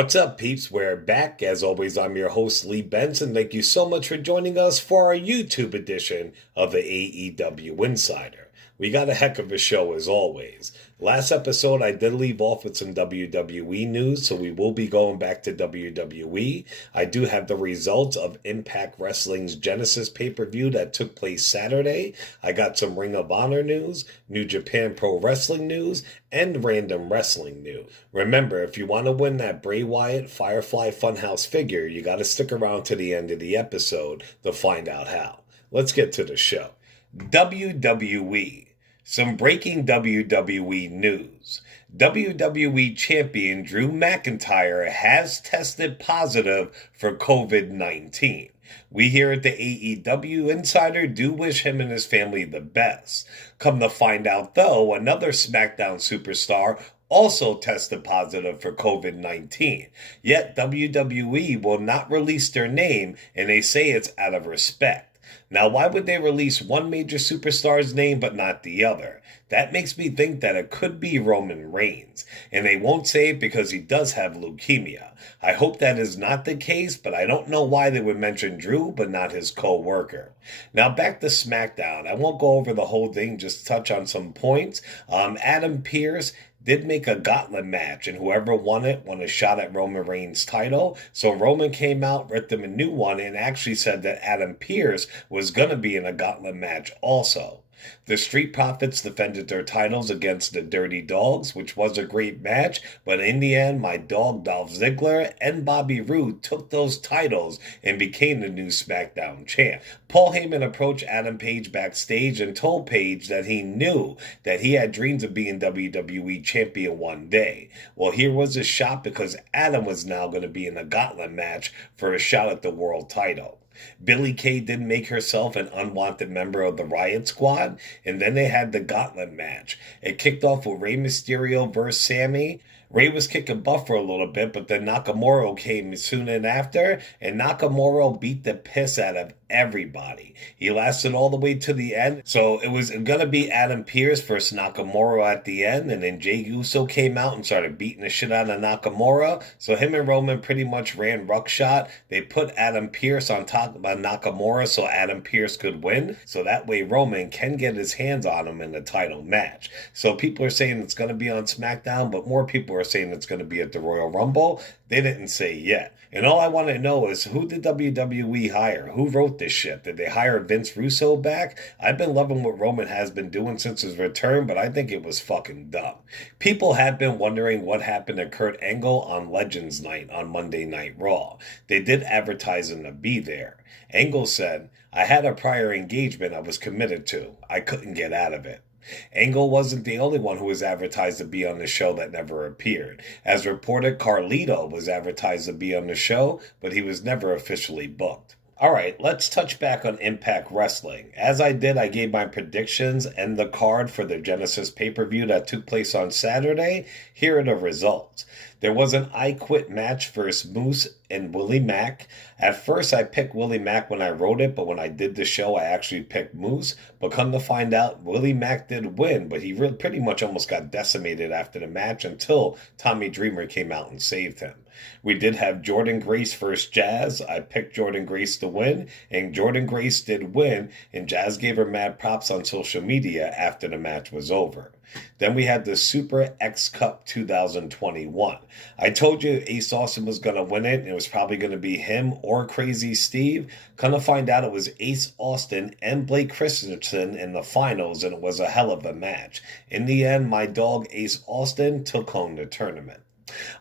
What's up, peeps? We're back. As always, I'm your host, Lee Benson. Thank you so much for joining us for our YouTube edition of the AEW Insider. We got a heck of a show as always. Last episode, I did leave off with some WWE news, so we will be going back to WWE. I do have the results of Impact Wrestling's Genesis pay-per-view that took place Saturday. I got some Ring of Honor news, New Japan Pro Wrestling news, and random wrestling news. Remember, if you want to win that Bray Wyatt Firefly Funhouse figure, you got to stick around to the end of the episode to find out how. Let's get to the show. WWE. Some breaking WWE news. WWE Champion Drew McIntyre has tested positive for COVID-19. We here at the AEW Insider do wish him and his family the best. Come to find out, though, another Smakcdown superstar also tested positive for COVID-19. Yet WWE will not release their name, and they say it's out of respect. Now, why would they release one major superstar's name but not the other? That makes me think that it could be Roman Reigns, and they won't say it because he does have leukemia. I hope that is not the case, but I don't know why they would mention Drew but not his co-worker. Now, back to SmackDown. I won't go over the whole thing, just touch on some points. Adam Pearce did make a gauntlet match, and whoever won it won a shot at Roman Reigns' title. So Roman came out, ripped him a new one, and actually said that Adam Pearce was going to be in a gauntlet match also. The Street Profits defended their titles against the Dirty Dogs, which was a great match, but in the end, my dog Dolph Ziggler and Bobby Roode took those titles and became the new SmackDown champ. Paul Heyman approached Adam Page backstage and told Page that he knew that he had dreams of being WWE champion one day. Well, here was his shot because Adam was now going to be in a gauntlet match for a shot at the world title. Billie Kay did make herself an unwanted member of the Riot Squad, and then they had the gauntlet match. It kicked off with Rey Mysterio versus Sammy. Rey was kicking butt for a little bit, but then Nakamura came soon and after, and Nakamura beat the piss out of everybody. He lasted all the way to the end, so it was going to be Adam Pearce versus Nakamura at the end, and then Jey Uso came out and started beating the shit out of Nakamura, so him and Roman pretty much ran ruckshot. They put Adam Pearce on top of Nakamura so Adam Pearce could win, so that way Roman can get his hands on him in the title match. So people are saying it's going to be on SmackDown, but more people are saying it's going to be at the Royal Rumble. They didn't say yet. And all I want to know is, who did WWE hire? Who wrote this shit? Did they hire Vince Russo back? I've been loving what Roman has been doing since his return, but I think it was fucking dumb. People have been wondering what happened to Kurt Angle on Legends Night on Monday Night Raw. They did advertise him to be there. Angle said, "I had a prior engagement I was committed to. I couldn't get out of it." Angle wasn't the only one who was advertised to be on the show that never appeared. As reported, Carlito was advertised to be on the show, but he was never officially booked. Alright, let's touch back on Impact Wrestling. As I did, I gave my predictions and the card for the Genesis pay-per-view that took place on Saturday. Here are the results. There was an I Quit match versus Moose and Willie Mack. At first, I picked Willie Mack when I wrote it, but when I did the show, I actually picked Moose. But come to find out, Willie Mack did win, but he really pretty much almost got decimated after the match until Tommy Dreamer came out and saved him. We did have Jordan Grace versus Jazz. I picked Jordan Grace to win, and Jordan Grace did win, and Jazz gave her mad props on social media after the match was over. Then we had the Super X Cup 2021. I told you Ace Austin was going to win it, and it was probably going to be him or Crazy Steve. Come to find out, it was Ace Austin and Blake Christensen in the finals, and it was a hell of a match. In the end, my dog Ace Austin took home the tournament.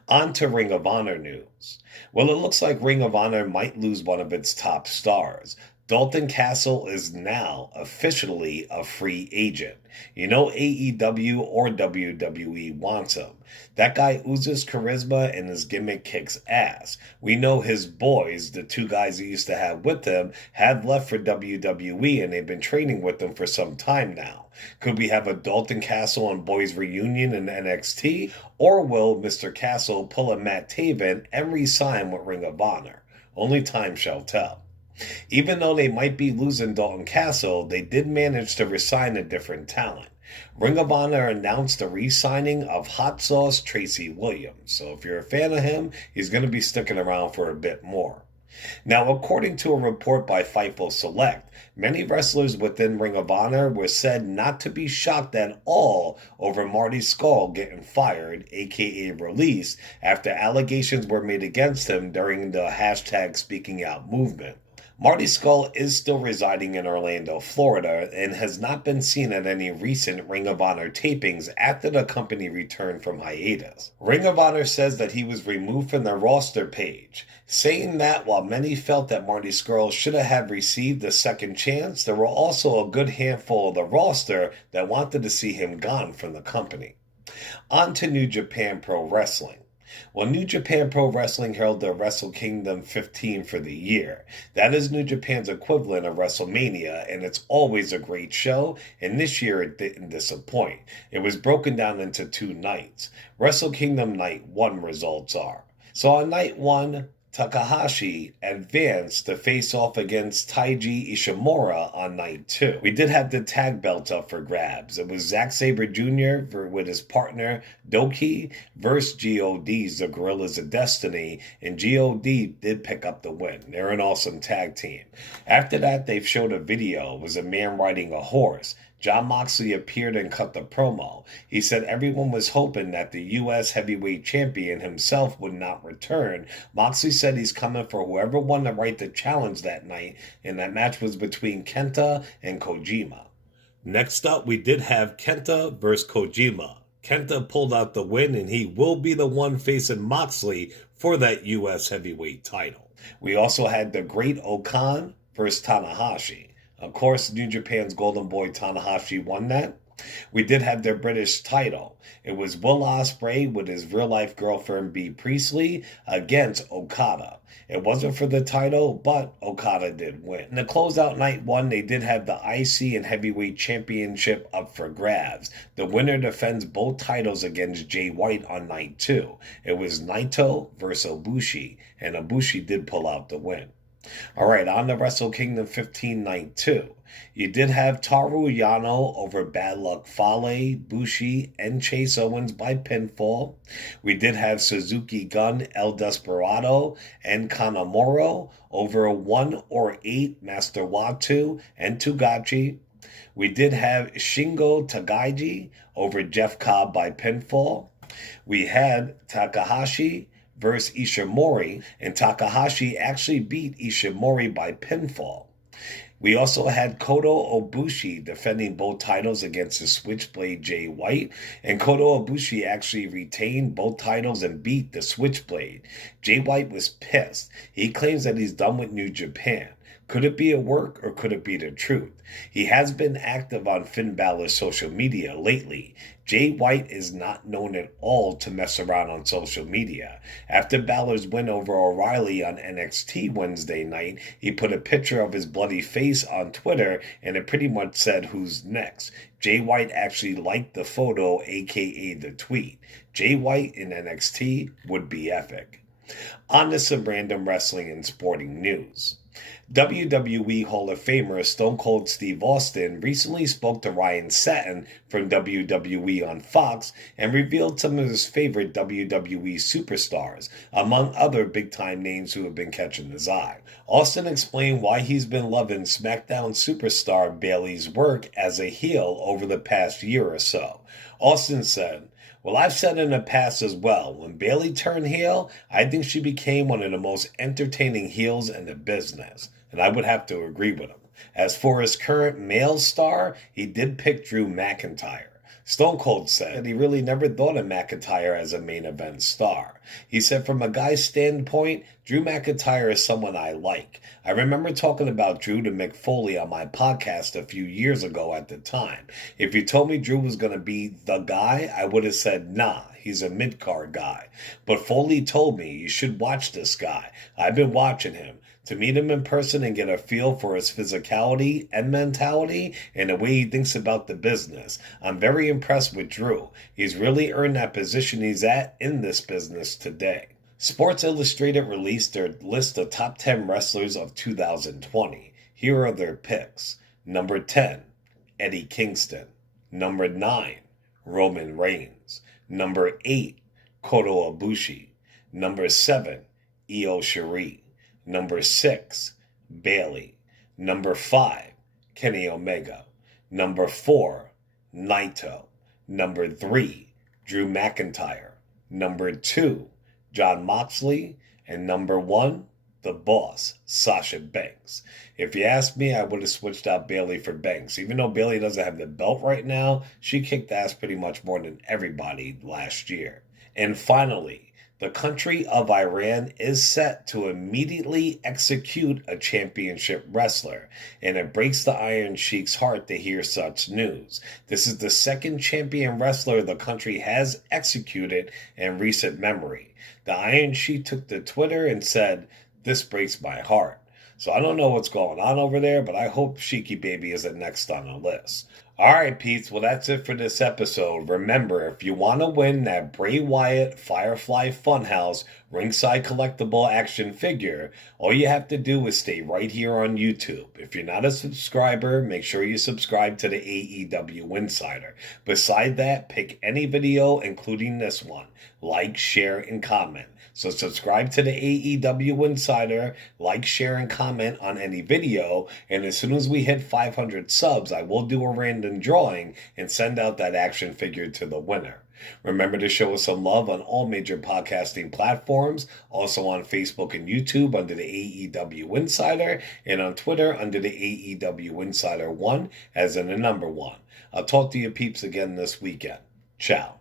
On to Ring of Honor news. Well, it looks like Ring of Honor might lose one of its top stars. Dalton Castle is now officially a free agent. You know AEW or WWE wants him. That guy oozes charisma and his gimmick kicks ass. We know his boys, the two guys he used to have with him, have left for WWE and they've been training with them for some time now. Could we have a Dalton Castle and boys reunion in NXT? Or will Mr. Castle pull a Matt Taven and re-sign with Ring of Honor? Only time shall tell. Even though they might be losing Dalton Castle, they did manage to resign a different talent. Ring of Honor announced the re-signing of Hot Sauce Tracy Williams, so if you're a fan of him, he's going to be sticking around for a bit more. Now, according to a report by Fightful Select, many wrestlers within Ring of Honor were said not to be shocked at all over Marty Scurll getting fired, aka released, after allegations were made against him during the hashtag Speaking Out movement. Marty Scurll is still residing in Orlando, Florida, and has not been seen at any recent Ring of Honor tapings after the company returned from hiatus. Ring of Honor says that he was removed from their roster page, saying that while many felt that Marty Scurll should have received a second chance, there were also a good handful of the roster that wanted to see him gone from the company. On to New Japan Pro Wrestling. Well, New Japan Pro Wrestling held the Wrestle Kingdom 15 for the year. That is New Japan's equivalent of WrestleMania, and it's always a great show, and this year it didn't disappoint. It was broken down into 2 nights. Wrestle Kingdom Night 1 results are. So on Night 1, Takahashi advanced to face off against Taiji Ishimura on Night 2. We did have the tag belts up for grabs. It was Zack Sabre Jr. with his partner Doki versus GOD's The Gorillas of Destiny, and GOD did pick up the win. They're an awesome tag team. After that, they've showed a video. It was a man riding a horse. Jon Moxley appeared and cut the promo. He said everyone was hoping that the U.S. heavyweight champion himself would not return. Moxley said he's coming for whoever won the right to challenge that night, and that match was between Kenta and Kojima. Next up, we did have Kenta versus Kojima. Kenta pulled out the win, and he will be the one facing Moxley for that U.S. heavyweight title. We also had the Great Okan versus Tanahashi. Of course, New Japan's Golden Boy Tanahashi won that. We did have their British title. It was Will Ospreay with his real-life girlfriend Bea Priestley against Okada. It wasn't for the title, but Okada did win. In the closeout Night 1, they did have the IC and Heavyweight Championship up for grabs. The winner defends both titles against Jay White on Night 2. It was Naito versus Ibushi, and Ibushi did pull out the win. Alright, on to Wrestle Kingdom 15 Night 2. You did have Toru Yano over Bad Luck Fale, Bushi, and Chase Owens by pinfall. We did have Suzuki Gun, El Desperado, and Kanemaru over 1 or 8 Master Watu and Togachi. We did have Shingo Takagi over Jeff Cobb by pinfall. We had Takahashi versus Ishimori, and Takahashi actually beat Ishimori by pinfall. We also had Kota Ibushi defending both titles against the Switchblade Jay White, and Kota Ibushi actually retained both titles and beat the Switchblade. Jay White was pissed. He claims that he's done with New Japan. Could it be a work or could it be the truth? He has been active on Finn Balor's social media lately. Jay White is not known at all to mess around on social media. After Balor's win over O'Reilly on NXT Wednesday night, he put a picture of his bloody face on Twitter and it pretty much said, "Who's next?" Jay White actually liked the photo, aka the tweet. Jay White in NXT would be epic. On to some random wrestling and sporting news. WWE Hall of Famer Stone Cold Steve Austin recently spoke to Ryan Satin from WWE on Fox and revealed some of his favorite WWE superstars, among other big-time names who have been catching his eye. Austin explained why he's been loving Smakcdown superstar Bayley's work as a heel over the past year or so. Austin said, "Well, I've said in the past as well, when Bayley turned heel, I think she became one of the most entertaining heels in the business." And I would have to agree with him. As for his current male star, he did pick Drew McIntyre. Stone Cold said that he really never thought of McIntyre as a main event star. He said, "From a guy's standpoint, Drew McIntyre is someone I like. I remember talking about Drew to Mick Foley on my podcast a few years ago at the time. If you told me Drew was going to be the guy, I would have said, nah, he's a mid-card guy. But Foley told me, you should watch this guy. I've been watching him. To meet him in person and get a feel for his physicality and mentality and the way he thinks about the business. I'm very impressed with Drew. He's really earned that position he's at in this business today." Sports Illustrated released their list of top 10 wrestlers of 2020. Here are their picks. Number 10, Eddie Kingston. Number 9, Roman Reigns. Number 8, Kota Ibushi. Number 7, Io Shirai. Number 6, Bayley. Number 5, Kenny Omega. Number 4, Naito. Number 3, Drew McIntyre. Number 2, Jon Moxley. And number 1, the boss, Sasha Banks. If you ask me, I would have switched out Bayley for Banks. Even though Bayley doesn't have the belt right now, she kicked ass pretty much more than everybody last year. And finally, the country of Iran is set to immediately execute a championship wrestler, and it breaks the Iron Sheik's heart to hear such news. This is the second champion wrestler the country has executed in recent memory. The Iron Sheik took to Twitter and said, "This breaks my heart." So I don't know what's going on over there, but I hope Sheiky Baby isn't next on the list. All right, Pete's. Well, that's it for this episode. Remember, if you want to win that Bray Wyatt Firefly Funhouse ringside collectible action figure, all you have to do is stay right here on YouTube. If you're not a subscriber, make sure you subscribe to the AEW Insider. Beside that, pick any video, including this one. Like, share, and comment. So subscribe to the AEW Insider, like, share, and comment on any video, and as soon as we hit 500 subs, I will do a random drawing and send out that action figure to the winner. Remember to show us some love on all major podcasting platforms, also on Facebook and YouTube under the AEW Insider, and on Twitter under the AEW Insider 1, as in the number 1. I'll talk to you peeps again this weekend. Ciao.